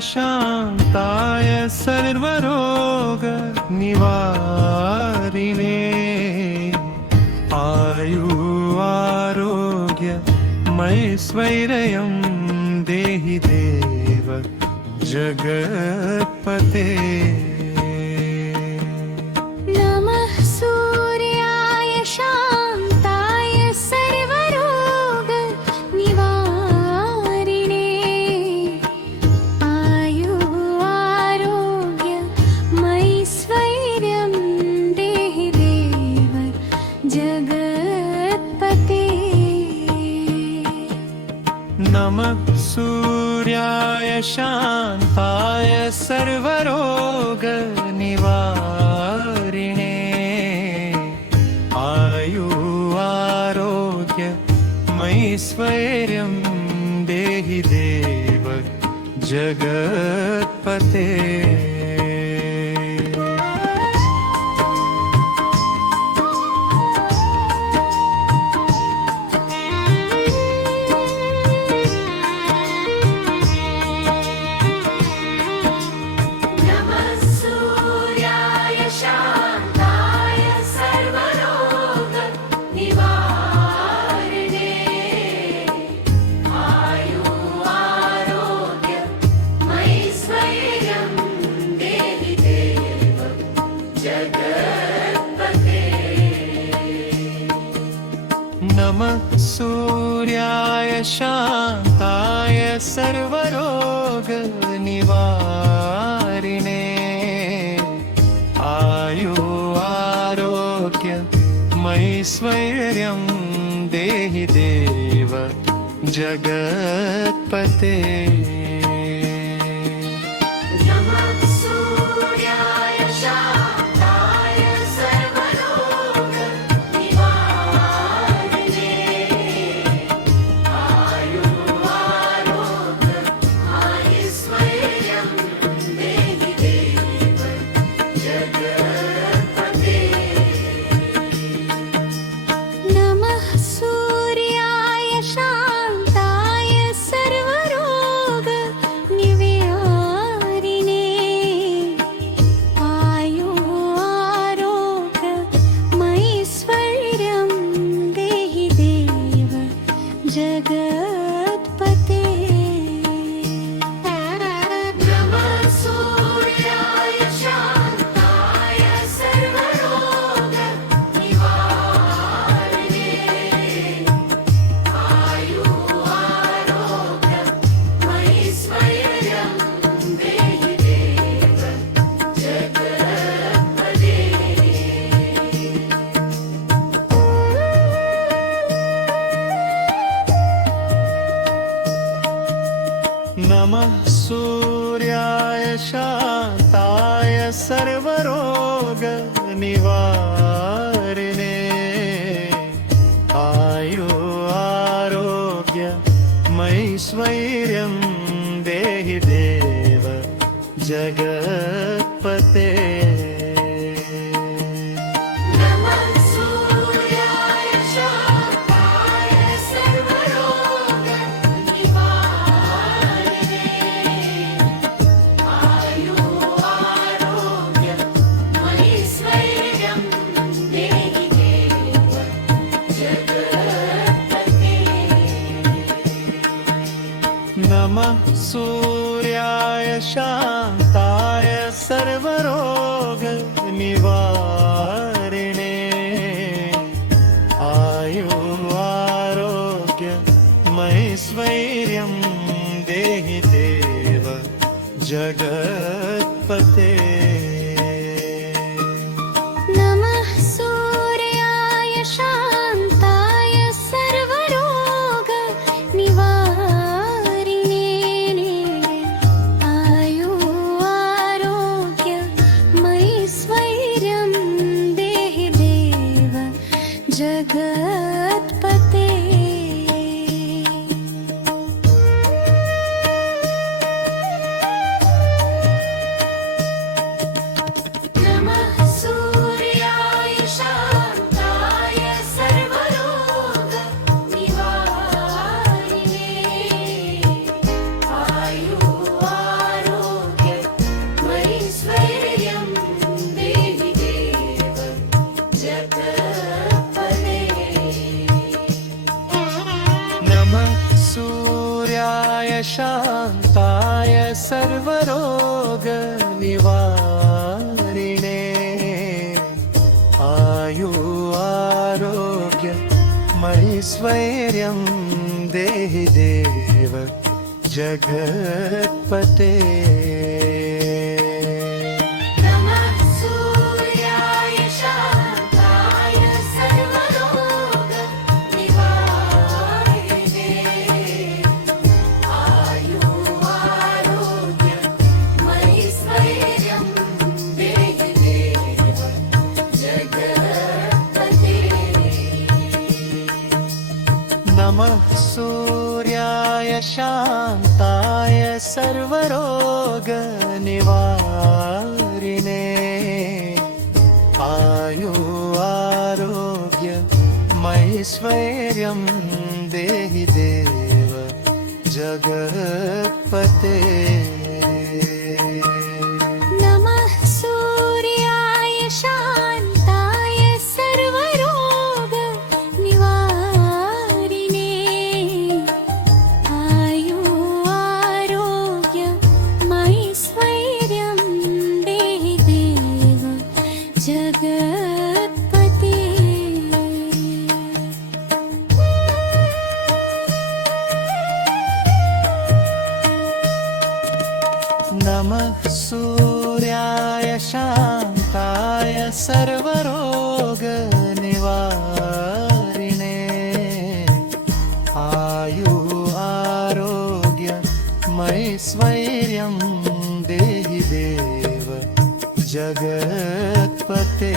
शान्ताय सर्वरोगनिवारिणे आयु आरोग्यमैश्वर्यं देहि देव जगत्पते। नमः सूर्याय शान्ताय सर्वरोगनिवारिणे आयु आरोग्यमैश्वर्यं देहि देव जगत्पते। नमः सूर्याय शान्ताय सर्वरोगनिवारिणे आयु आरोग्यमैश्वर्यं देहि देव जगत्पते। नमः सूर्याय शान्ताय सर्वरोगनिवारिणे आयु आरोग्यमैश्वर्यं देहि देव जगत्पते। नमः सूर्याय शान्ताय सर्वरोगनिवारिणे आयु आरोग्यमैश्वर्यं देहि देव जगत्पते। नमः सूर्याय शान्ताय सर्वरोगनिवारिणे आयु आरोग्यमैश्वर्यं देहि देव जगत्पते। नमः सूर्याय शान्ताय सर्वरोगनिवारिणे आयु आरोग्यमैश्वर्यं देहि देव जगत्पते। नमः सूर्याय शान्ताय सर्वरोगनिवारिणे आयु आरोग्यमैश्वर्यं देहि देव जगत्पते। सर्वरोग निवारिणे आयु आरोग्य मैश्वर्यं देहि देव जगत्पते नमः सूर्याय शान्ताय सर्वरोग निवारिणे आयु आरोग्य मैश्वर्यं देहि देव जगत्पते नमः सूर्याय शान्ताय सर्वरोग निवारिणे आयु आरोग्य मैश्वर्यं देहि देव जगत्पते नमः सूर्याय शान्ताय सर्वरोग निवारिणे आयु आरोग्य मैश्वर्यं देहि देव जगत्पते नमः सूर्याय शान्ताय सर्वरोग निवारिणे आयु आरोग्य मैश्वर्यं देहि देव जगत्पते